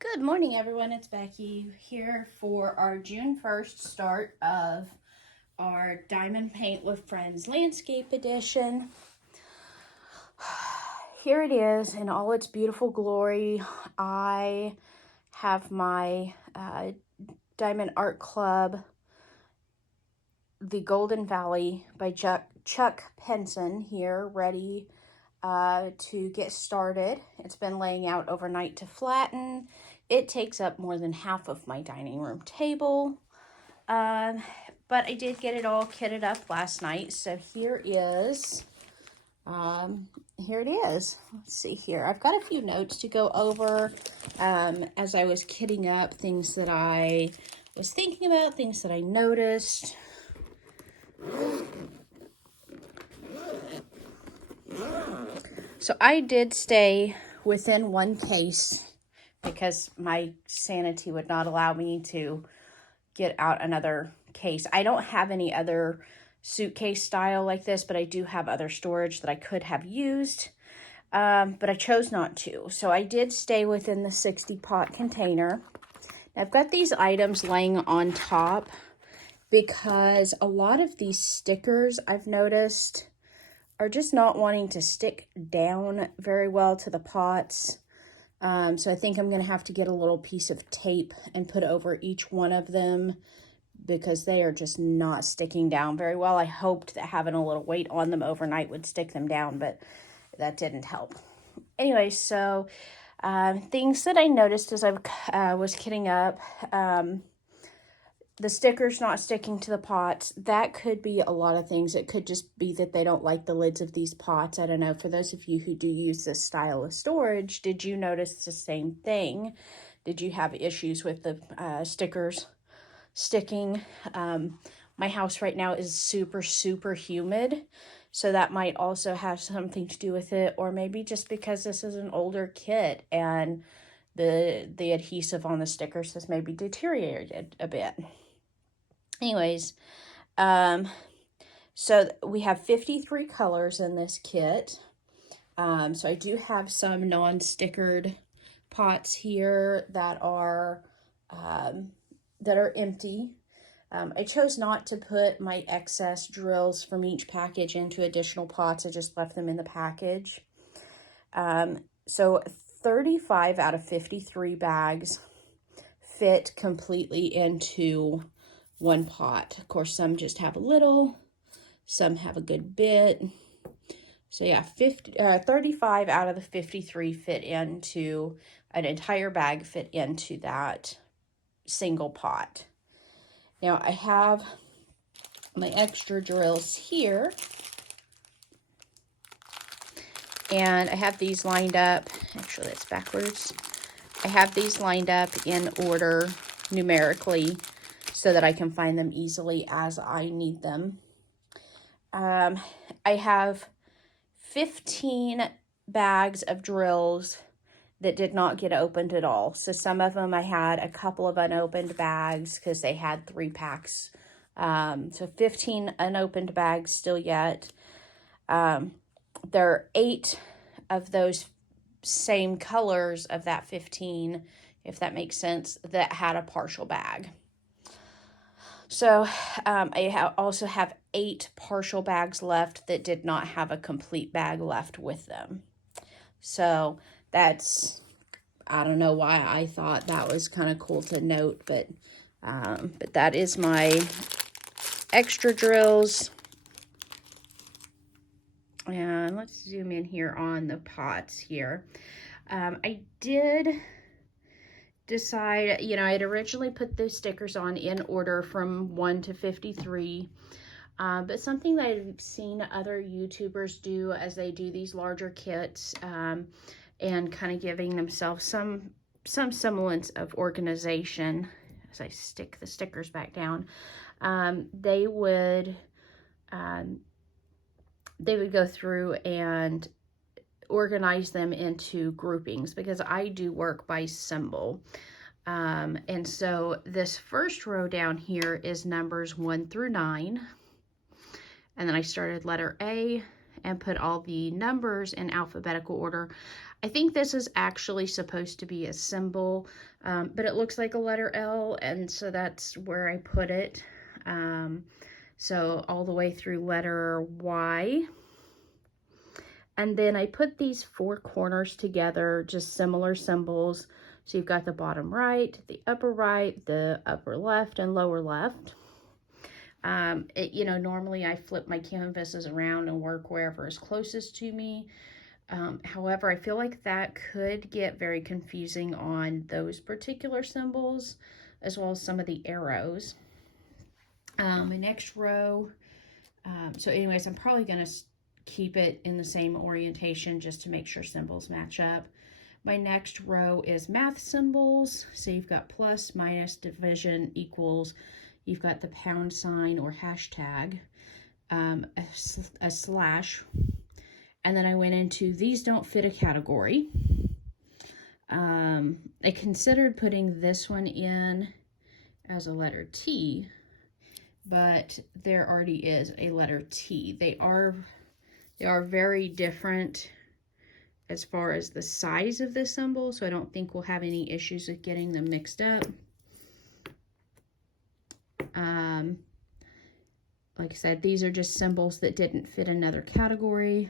Good morning, everyone. It's Becky here for our June 1st start of our Diamond Paint with Friends Landscape Edition. Here it is in all its beautiful glory. I have my Diamond Art Club, The Golden Valley by Chuck Penson here, ready to get started. It's been laying out overnight to flatten. It takes up more than half of my dining room table. But I did get it all kitted up last night. So here is, here it is. Let's see here. I've got a few notes to go over as I was kitting up, things that I was thinking about, things that I noticed. So I did stay within one case because my sanity would not allow me to get out another case. I don't have any other suitcase style like this, but I do have other storage that I could have used, but I chose not to. So I did stay within the 60 pot container. Now I've got these items laying on top because a lot of these stickers I've noticed are just not wanting to stick down very well to the pots. So I think I'm going to have to get a little piece of tape and put over each one of them because they are just not sticking down very well. I hoped that having a little weight on them overnight would stick them down, but that didn't help. Anyway, so things that I noticed as I was kitting up, the stickers not sticking to the pots, that could be a lot of things. It could just be that they don't like the lids of these pots. I don't know. For those of you who do use this style of storage, did you notice the same thing? Did you have issues with the stickers sticking? My house right now is super, super humid, so that might also have something to do with it, or maybe just because this is an older kit and the adhesive on the stickers has maybe deteriorated a bit. Anyways, so we have 53 colors in this kit. So I do have some non-stickered pots here that are empty. I chose not to put my excess drills from each package into additional pots. I just left them in the package. So 35 out of 53 bags fit completely into one pot. Of course, some just have a little, some have a good bit. So yeah, 35 out of the 53 fit into an entire bag, fit into that single pot. Now I have my extra drills here, and I have these lined up. Actually, that's backwards. I have these lined up in order numerically so that I can find them easily as I need them. I have 15 bags of drills that did not get opened at all. So some of them I had a couple of unopened bags because they had 3 packs. So 15 unopened bags still yet. There are 8 of those same colors of that 15, if that makes sense, that had a partial bag. So I also have 8 partial bags left that did not have a complete bag left with them. So that's, I don't know why I thought that was kind of cool to note, but that is my extra drills. And let's zoom in here on the pots here. I did decide, you know, I had originally put the stickers on in order from 1 to 53, but something that I've seen other YouTubers do as they do these larger kits, and kind of giving themselves some semblance of organization as I stick the stickers back down, they would go through and organize them into groupings, because I do work by symbol. And so this first row down here is numbers 1 through 9. And then I started letter A and put all the numbers in alphabetical order. I think this is actually supposed to be a symbol, but it looks like a letter L, and so that's where I put it. So all the way through letter Y. And then I put these 4 corners together, just similar symbols. So you've got the bottom right, the upper left, and lower left. You know, normally I flip my canvases around and work wherever is closest to me. However, I feel like that could get very confusing on those particular symbols, as well as some of the arrows. My next row, so anyways, I'm probably going to keep it in the same orientation just to make sure symbols match up. My next row is math symbols. So you've got plus, minus, division, equals. You've got the pound sign or hashtag, a slash. And then I went into these don't fit a category. I considered putting this one in as a letter T, but there already is a letter T. They are very different as far as the size of this symbol, so I don't think we'll have any issues with getting them mixed up. Like I said, these are just symbols that didn't fit another category.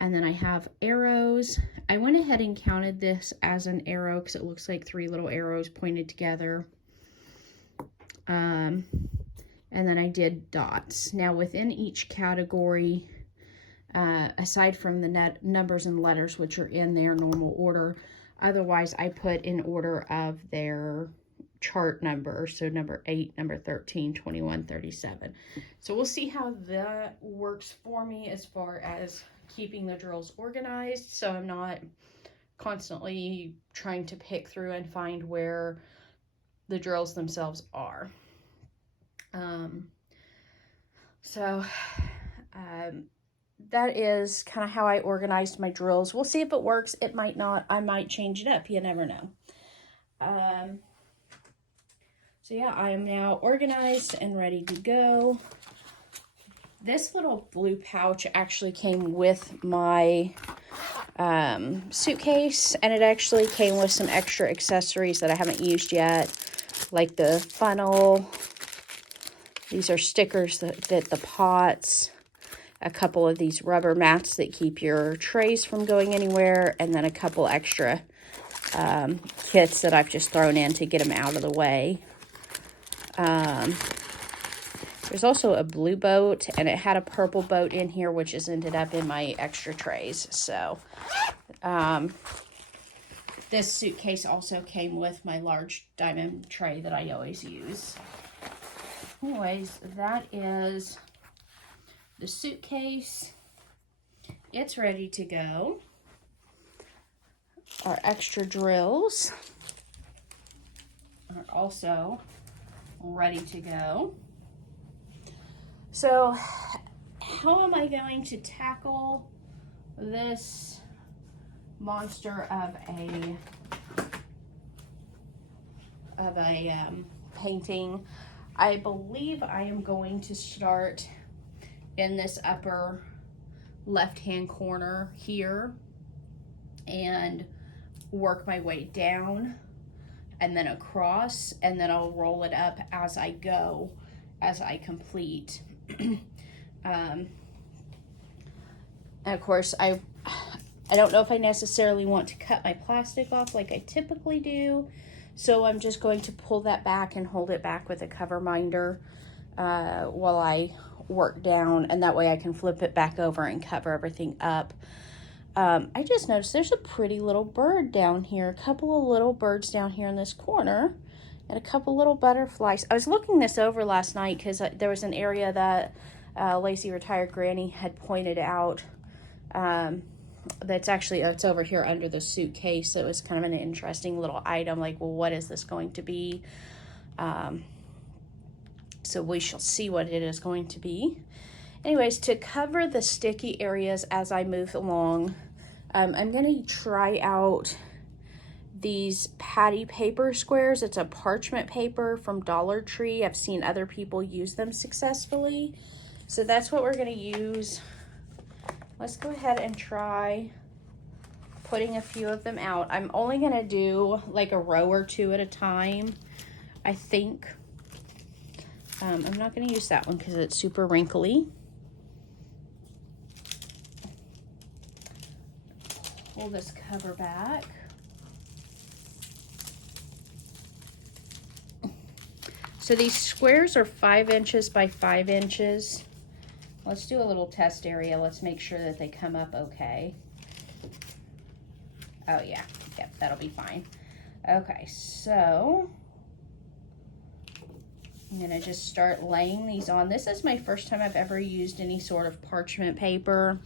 And then I have arrows. I went ahead and counted this as an arrow because it looks like 3 little arrows pointed together. And then I did dots. Now within each category, aside from the numbers and letters, which are in their normal order, otherwise I put in order of their chart number. So number 8, number 13, 21, 37. So we'll see how that works for me as far as keeping the drills organized, so I'm not constantly trying to pick through and find where the drills themselves are. That is kind of how I organized my drills. We'll see if it works. It might not. I might change it up. You never know. So yeah, I am now organized and ready to go. This little blue pouch actually came with my suitcase, and it actually came with some extra accessories that I haven't used yet, like the funnel. These are stickers that fit the pots, a couple of these rubber mats that keep your trays from going anywhere, and then a couple extra kits that I've just thrown in to get them out of the way. There's also a blue boat, and it had a purple boat in here, which has ended up in my extra trays. So, this suitcase also came with my large diamond tray that I always use. Anyways, that is the suitcase. It's ready to go. Our extra drills are also ready to go. So, how am I going to tackle this monster of a painting? I believe I am going to start in this upper left-hand corner here and work my way down and then across, and then I'll roll it up as I go, as I complete. And of course, I don't know if I necessarily want to cut my plastic off like I typically do, so I'm just going to pull that back and hold it back with a cover minder while I work down, and that way I can flip it back over and cover everything up. I just noticed there's a pretty little bird down here, a couple of little birds down here in this corner, and a couple little butterflies. I was looking this over last night because there was an area that Lacey Retired Granny had pointed out it's over here under the suitcase. It was kind of an interesting little item, like, well, what is this going to be? So we shall see what it is going to be. Anyways, to cover the sticky areas as I move along, I'm going to try out these patty paper squares. It's a parchment paper from Dollar Tree. I've seen other people use them successfully. So that's what we're going to use. Let's go ahead and try putting a few of them out. I'm only going to do like a row or two at a time, I think. I'm not going to use that one because it's super wrinkly. Pull this cover back. So these squares are 5 inches by 5 inches. Let's do a little test area. Let's make sure that they come up okay. Oh yeah, yep, that'll be fine. Okay, so I'm gonna just start laying these on. This is my first time I've ever used any sort of parchment paper.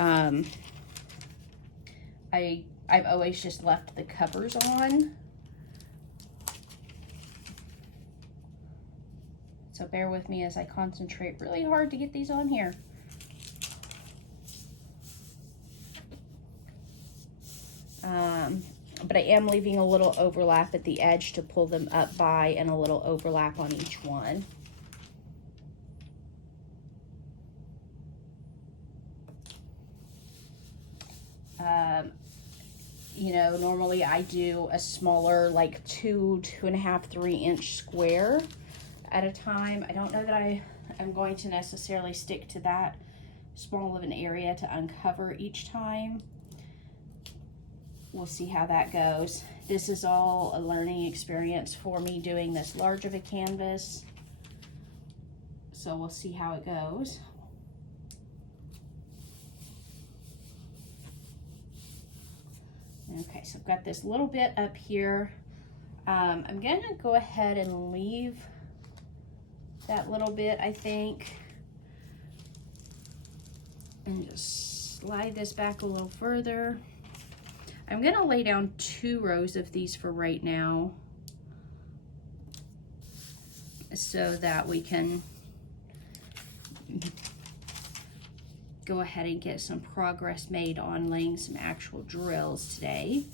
I've always just left the covers on. So bear with me as I concentrate really hard to get these on here. But I am leaving a little overlap at the edge to pull them up by, and a little overlap on each one. You know, normally I do a smaller, like 2.5, 3 inch square at a time. I don't know that I am going to necessarily stick to that small of an area to uncover each time. We'll see how that goes. This is all a learning experience for me doing this large of a canvas. So we'll see how it goes. Okay, so I've got this little bit up here. I'm gonna go ahead and leave that little bit, I think, and just slide this back a little further. I'm gonna lay down 2 rows of these for right now, so that we can go ahead and get some progress made on laying some actual drills today.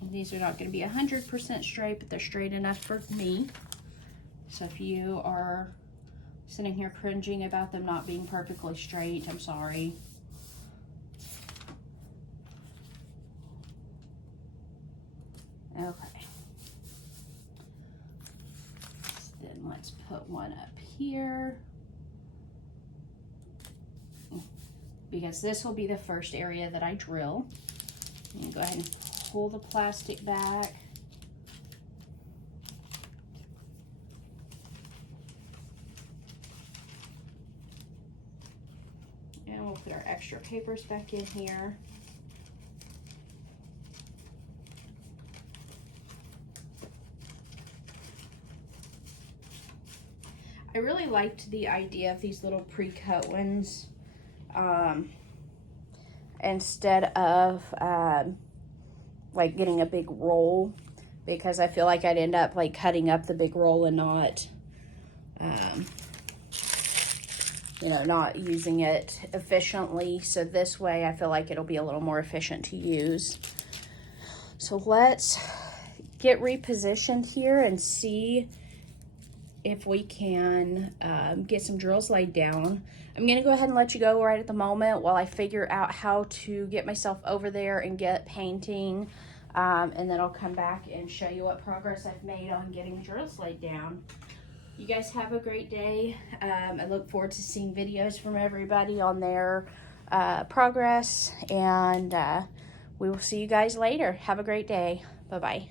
And these are not going to be 100% straight, but they're straight enough for me. So if you are sitting here cringing about them not being perfectly straight, I'm sorry. Okay. Then let's put one up here, because this will be the first area that I drill. And go ahead and pull the plastic back. And we'll put our extra papers back in here. I really liked the idea of these little pre-cut ones instead of like getting a big roll, because I feel like I'd end up like cutting up the big roll and not you know, not using it efficiently. So this way I feel like it'll be a little more efficient to use. So let's get repositioned here and see if we can get some drills laid down. I'm gonna go ahead and let you go right at the moment while I figure out how to get myself over there and get painting, and then I'll come back and show you what progress I've made on getting drills laid down. You guys have a great day. I look forward to seeing videos from everybody on their progress, and we will see you guys later. Have a great day. Bye-bye.